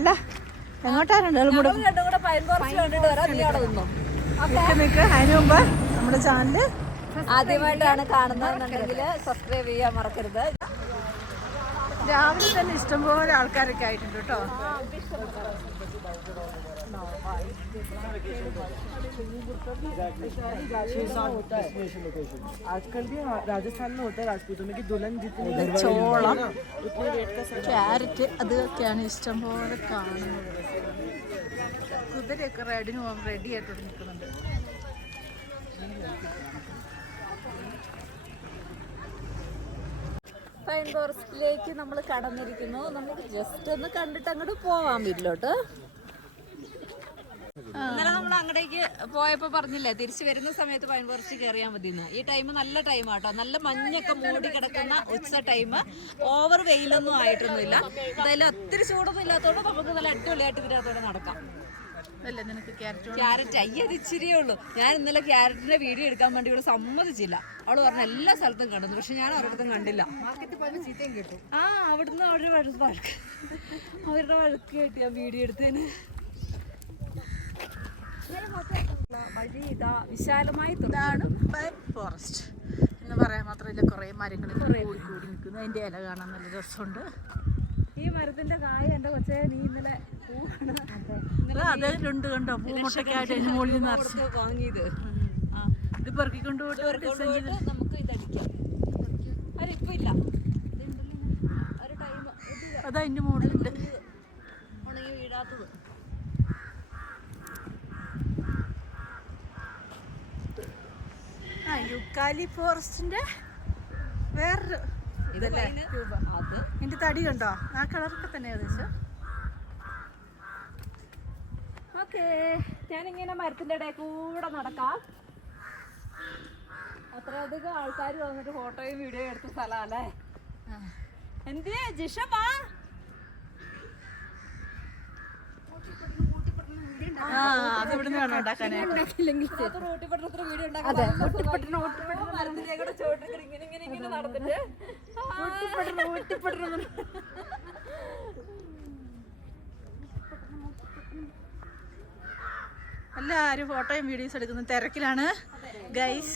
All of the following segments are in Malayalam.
അല്ല കൂടെ അതിന് മുമ്പ് നമ്മുടെ ചാനൽ ആദ്യമായിട്ടാണ് കാണുന്നതെന്നുണ്ടെങ്കിൽ സബ്സ്ക്രൈബ് ചെയ്യാൻ മറക്കരുത്. രാവിലെ തന്നെ ഇഷ്ടംപോലെ ആൾക്കാരൊക്കെ ആയിട്ടുണ്ട് കേട്ടോ आजकल भी हाँ, राजस्थान में होता है राजपूतों में कि दुल्हन जितनी ചോളം उतने वेट का सर ക്യാരറ്റ് അതൊക്കെയാണ് ഇഷ്ടംപോലെ കാണുന്നത് കുതിരയൊക്കെ റെഡിന് പോകാൻ റെഡി ആയിട്ട് നിൽക്കുന്നുണ്ട് പൈൻ ഫോറസ്റ്റിലേക്ക് നമ്മൾ കടന്നിരിക്കുന്നു. നമുക്ക് ജസ്റ്റ് ഒന്ന് കണ്ടിട്ട് അങ്ങോട്ട് പോവാൻ വീട്ടിലോട്ട്. ഇന്നലെ നമ്മൾ അങ്ങടേക്ക് പോയപ്പോ പറഞ്ഞില്ലേ തിരിച്ചു വരുന്ന സമയത്ത് പൈൻ ഫോറസ്റ്റ് കയറിയാൽ മതി. ഈ ടൈം നല്ല ടൈം ആട്ടോ നല്ല മഞ്ഞൊക്കെ മൂടി കിടക്കുന്ന ഉച്ച ടൈം ഓവർ വെയിലൊന്നും ആയിട്ടൊന്നുമില്ല. എന്തായാലും ഒത്തിരി ചൂടൊന്നും ഇല്ലാത്തതുകൊണ്ട് നമുക്ക് നല്ല അടിപൊളിയായിട്ട് ഇതിനകത്തോടെ നടക്കാം. ക്യാരറ്റ് ക്യാരറ്റ് അയ്യത് ഇച്ചിരിയേ ഉള്ളൂ. ഞാൻ ഇന്നലെ ക്യാരറ്റിന്റെ വീഡിയോ എടുക്കാൻ വേണ്ടി ഇവിടെ സമ്മതിച്ചില്ല. അവൾ പറഞ്ഞ എല്ലാ സ്ഥലത്തും കണ്ടു പക്ഷെ ഞാൻ ഒരിടത്തും കണ്ടില്ല. ആ അവിടുന്ന് അവരുടെ വഴക്ക് വഴക്ക്. അവരുടെ വഴക്ക് കേട്ട് ഞാൻ വീഡിയോ എടുത്തതിന്. വഴി ഇതാ വിശാലമായി ഇതാണ് ഫോറസ്റ്റ് എന്ന് പറയാൻ മാത്രമല്ല കുറേ മരങ്ങൾ കൂടി കൂടി നിൽക്കുന്നു. അതിന്റെ ഇല കാണാൻ നല്ല രസമുണ്ട്. ഈ മരത്തിന്റെ കായ എന്റെ കൊച്ചേ നീ ഇന്നലെ പൂവാണ്. അത് കണ്ടോ? പൂമുട്ടയ്ക്കായിട്ട് അതിന് മുകളിൽ നിറച്ച് വാങ്ങിയത്. ഇത് പെറുക്കിക്കൊണ്ട് പോയിട്ട് നമുക്ക് ഇതടിക്കാം. ഇല്ല. അത് അതിന്റെ മുകളിലുണ്ട്. ഉണങ്ങി വീഴാത്തത്. ആ യുക്കാലി ഫോറസ്റ്റിന്റെ വേറൊരു ഇതല്ലേ? അത് എന്റെ തടി കണ്ടോ? ആ കളറൊക്കെ തന്നെ ഏകദേശം. ഓക്കേ ഞാനിങ്ങനെ മരത്തിന്റെ ഇടയിൽ കൂടെ നടക്കാം. അത്രയധികം ആൾക്കാർ വന്നിട്ട് ഫോട്ടോയും വീഡിയോയും എടുത്ത സ്ഥലമല്ലേ എന്തിയെ? ജിഷ വാ ആ അത് ഇവിടുന്ന് വേണം ഉണ്ടാക്കാനായിട്ട് അത് റോട്ടിൽ പെട്ടെന്ന് വീഡിയോ ഉണ്ടാക്കാം മരത്തിന്റെ കൂടെ ചോട്ടിൽ ഇങ്ങനെ ഇങ്ങനെ ഇങ്ങനെ നടന്നിട്ട് എല്ലാവരും ഫോട്ടോയും വീഡിയോസ് എടുക്കുന്ന തിരക്കിലാണ്. ഗൈസ്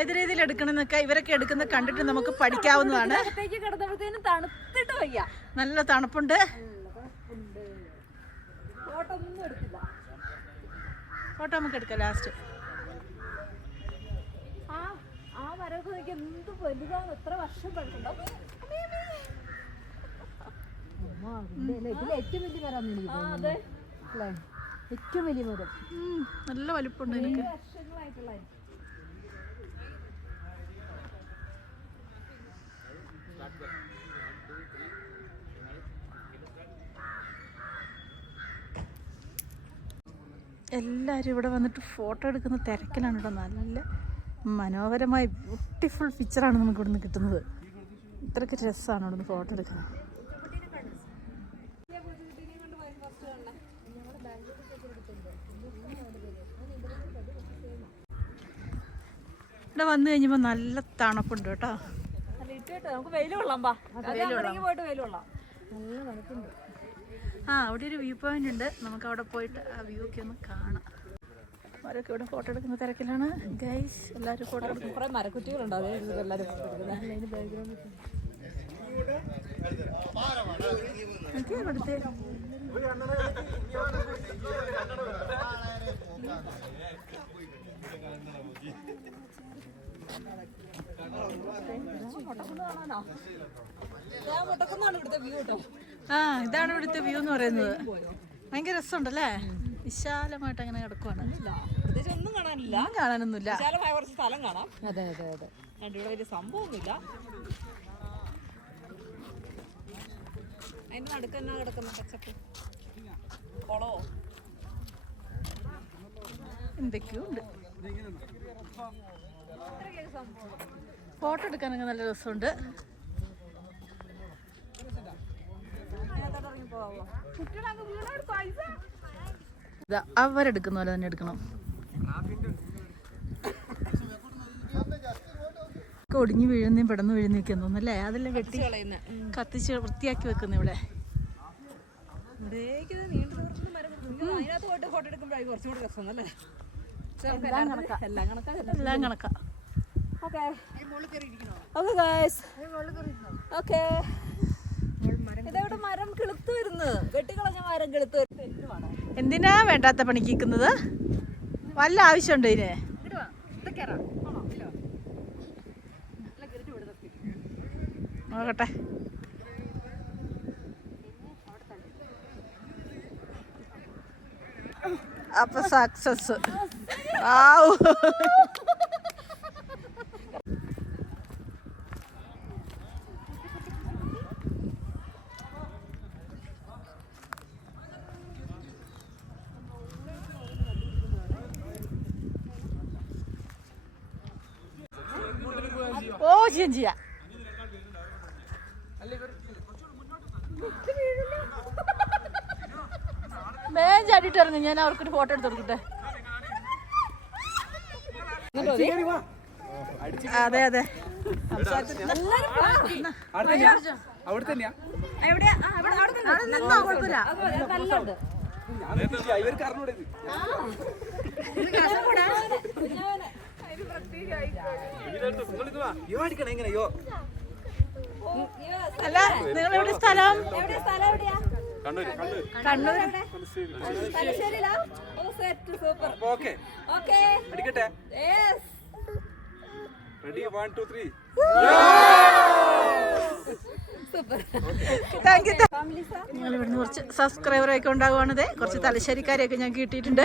ഏത് രീതിയിൽ എടുക്കണം എന്നൊക്കെ ഇവരൊക്കെ എടുക്കുന്ന കണ്ടിട്ട് നമുക്ക് പഠിക്കാവുന്നതാണ്. നല്ല തണുപ്പുണ്ട് ഫോട്ടോ ഒന്നും എടുത്തില്ല ഫോട്ടോ നമുക്ക് എടുക്കാം ലാസ്റ്റ് ആ നോക്കി എന്ത് വലുതാണ്. എത്ര വർഷം പഴക്കുണ്ടോ? ഏറ്റവും വലിയ മരം അതെ. ഏറ്റവും വലിയ മരം നല്ല വലിപ്പമുണ്ട് എനിക്ക്. എല്ലാവരും ഇവിടെ വന്നിട്ട് ഫോട്ടോ എടുക്കുന്ന തിരക്കിലാണ് കേട്ടോ നല്ല മനോഹരമായ ബ്യൂട്ടിഫുൾ പിക്ചറാണ് നമുക്ക് ഇവിടുന്ന് കിട്ടുന്നത്. ഇത്രയ്ക്ക് രസമാണ് ഇവിടുന്ന് ഫോട്ടോ എടുക്കുന്നത്. ഇവിടെ വന്നു കഴിഞ്ഞപ്പോൾ നല്ല തണുപ്പുണ്ട് കേട്ടോ. നമുക്ക് വെയിൽ കൊള്ളാം പോയിട്ട് വെയിൽ കൊള്ളാം. ആ അവിടെ ഒരു വ്യൂ പോയിന്റ് ഉണ്ട്. നമുക്ക് അവിടെ പോയിട്ട് ആ വ്യൂ ഒക്കെ ഒന്ന് കാണാം. അവരൊക്കെ ഇവിടെ ഫോട്ടോ എടുക്കുന്ന തിരക്കിലാണ്. ഗൈസ് എല്ലാവരും ഫോട്ടോ എടുക്കും കുറെ മരക്കുറ്റികളുണ്ട്. അതേ എല്ലാവരും എനിക്ക് ഇവിടുത്തെ മുട്ടക്കുന്നാണ് ഇവിടുത്തെ വ്യൂ കേട്ടോ ആ ഇതാണ് ഇവിടുത്തെ വ്യൂ എന്ന് പറയുന്നത്. ഭയങ്കര രസമുണ്ടല്ലേ? വിശാലമായിട്ട് അങ്ങനെ കിടക്കുവാണ്. കാണാനില്ല കാണാനൊന്നുമില്ല. വിശാലമായ അതെ അതെ അതെ. സംഭവമൊന്നുമില്ല എന്തൊക്കെയോ ഉണ്ട്. ഫോട്ടോ എടുക്കാനൊക്കെ നല്ല രസമുണ്ട്. അവരെടുക്കുന്ന പോലെ തന്നെ എടുക്കണം. ഒടിഞ്ഞു വീഴുന്നേം പെടന്ന് വീഴുന്നേക്കും തോന്നുന്നല്ലേ അതെല്ലാം കെട്ടി കത്തിച്ച് വൃത്തിയാക്കി വെക്കുന്ന ഇവിടെ. എല്ലാം കണക്കാ. ഓക്കെ ഓക്കെ ഗായ്സ് ഓക്കെ ഇതെവിടെ മരം കിളുത്ത് വെട്ടിക്കളഞ്ഞ മരം കിളുത്ത് വരുന്നു. എന്തിനാ വേണ്ടാത്ത പണിക്ക് നിൽക്കുന്നത്? വല്ല ആവശ്യമുണ്ടോ ഇതിന്? നോക്കട്ടെ. അപ്പൊ സക്സസ് ആവൂ ഓ ചെയ്യാം ചെയ്യാം വേഗം ചാടിയിട്ട് ഇറങ്ങി ഞാൻ അവർക്കൊരു ഫോട്ടോ എടുത്ത് കൊടുക്കട്ടെ അതെ അതെ അവിടെ തന്നെയാ. ഇവർക്ക് അറിഞ്ഞൂടെ ഇത് യോ അടിക്കണം എങ്ങനെയോ അയ്യോ, അല്ല നിങ്ങൾ എവിടെ സ്ഥലം കണ്ണൂർ ഓക്കെ അടിക്കട്ടെ റെഡി ഇവിടുന്ന് കുറച്ച് സബ്സ്ക്രൈബറൊക്കെ ഉണ്ടാകുവാണത് കുറച്ച് തലശ്ശേരിക്കാരെയൊക്കെ ഞാൻ കിട്ടിയിട്ടുണ്ട്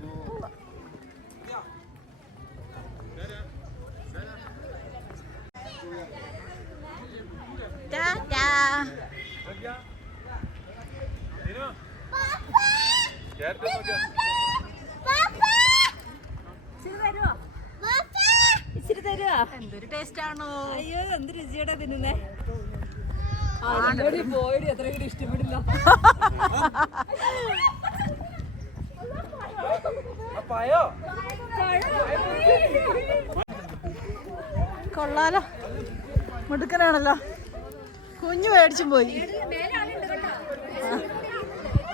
ടേസ്റ്റ് ആണോ? അയ്യോ എന്ത് രുചിയോടെ തിന്നുന്നേ. ആടി പോയി എത്ര കൂടി ഇഷ്ടപ്പെടില്ല. അപ്പായോ കൊള്ളാലോ. മുടുക്കനാണല്ലോ. കുഞ്ഞു മേടിച്ചും പോയി.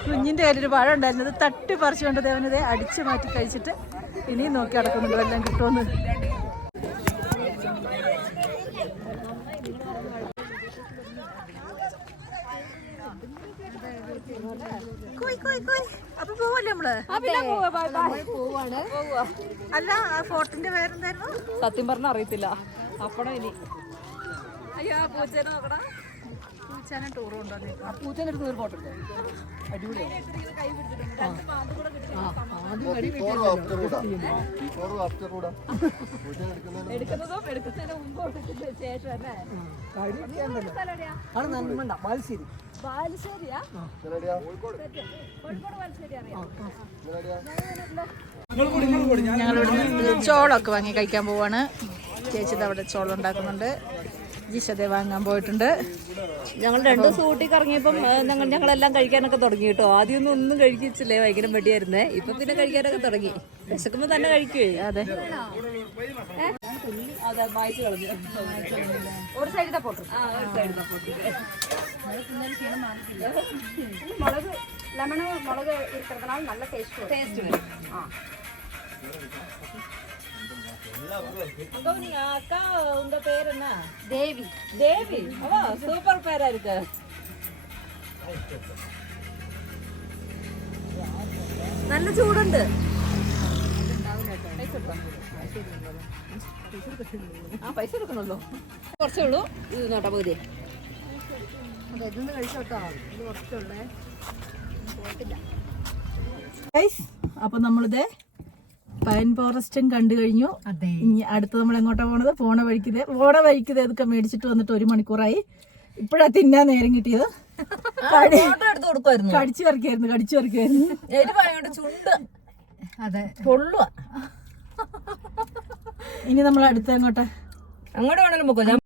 കുഞ്ഞിന്റെ കയ്യിലൊരു പഴം ഉണ്ടായിരുന്നത് തട്ടി പറിച്ചുകൊണ്ട് ദേവനതെ അടിച്ചു മാറ്റി കഴിച്ചിട്ട് ഇനിയും നോക്കി നടക്കുന്നുണ്ട്. വല്ലതും കിട്ടുമെന്ന് കോയ് കോയ് കോയ് അപ്പൊ പോവല്ലേ നമ്മൾ? പോവാണ്. അല്ല ഫോർട്ടിന്റെ പേരെന്തായിരുന്നു? സത്യം പറഞ്ഞ അറിയത്തില്ല. അപ്പണം ഇനി. അയ്യോ പൂച്ചേനെ നോക്കടാ. ടൂർ പൂച്ചേനെ എടുത്ത്. ഒരു ഫോട്ടോ അടിപൊളിയാണ് നന്മണ്ട ബാലുശ്ശേരി. ബാലുശ്ശേരിയാ? ചോളമൊക്കെ വാങ്ങി കഴിക്കാൻ പോവാണ്. ചേച്ചി അവിടെ ചോളം ഉണ്ടാക്കുന്നുണ്ട്. ജിഷതെ വാങ്ങാൻ പോയിട്ടുണ്ട്. ഞങ്ങൾ രണ്ട് ദിവസം ഊട്ടി കറങ്ങിയപ്പം ഞങ്ങൾ ഞങ്ങളെല്ലാം കഴിക്കാനൊക്കെ തുടങ്ങി കേട്ടോ. ആദ്യമൊന്നും ഒന്നും കഴിക്കിച്ചില്ലേ ഭയങ്കര മടിയായിരുന്നേ. ഇപ്പൊ പിന്നെ കഴിക്കാനൊക്കെ തുടങ്ങി. വിശക്കുമ്പോ തന്നെ കഴിക്കുവേ അതെ. ലെമണ് മുളക് ഇരിക്കുന്നതിനാൽ നല്ല ടേസ്റ്റ് ടേസ്റ്റ് വരും. ആ. அக்கா உங்க பேர் என்ன தேவி தேவி அவா சூப்பர் பேரா இருக்கு നല്ല ചൂടുണ്ട് ആ പൈസ എടുക്കണല്ലോ കുറച്ചേ ഉള്ളൂ ഇത് നോട്ടാ പകുതി അപ്പൊ നമ്മളിത് പൈൻ ഫോറസ്റ്റും കണ്ടു കഴിഞ്ഞു. ഇനി അടുത്ത് നമ്മൾ എങ്ങോട്ടാ പോണത്? പോണ വഴിക്ക് പോണ വഴിക്ക് ദേ ഇതൊക്കെ മേടിച്ചിട്ട് വന്നിട്ട് ഒരു മണിക്കൂറായി. ഇപ്പഴാ തിന്നാൻ നേരം കിട്ടിയത്. കടിച്ചു വരക്കായിരുന്നു കടിച്ചു വരക്കായിരുന്നു ചുണ്ട്. അതെ. പൊള്ളുക ഇനി നമ്മൾ അടുത്ത് എങ്ങോട്ടാ? അങ്ങോട്ട് വേണമെങ്കിലും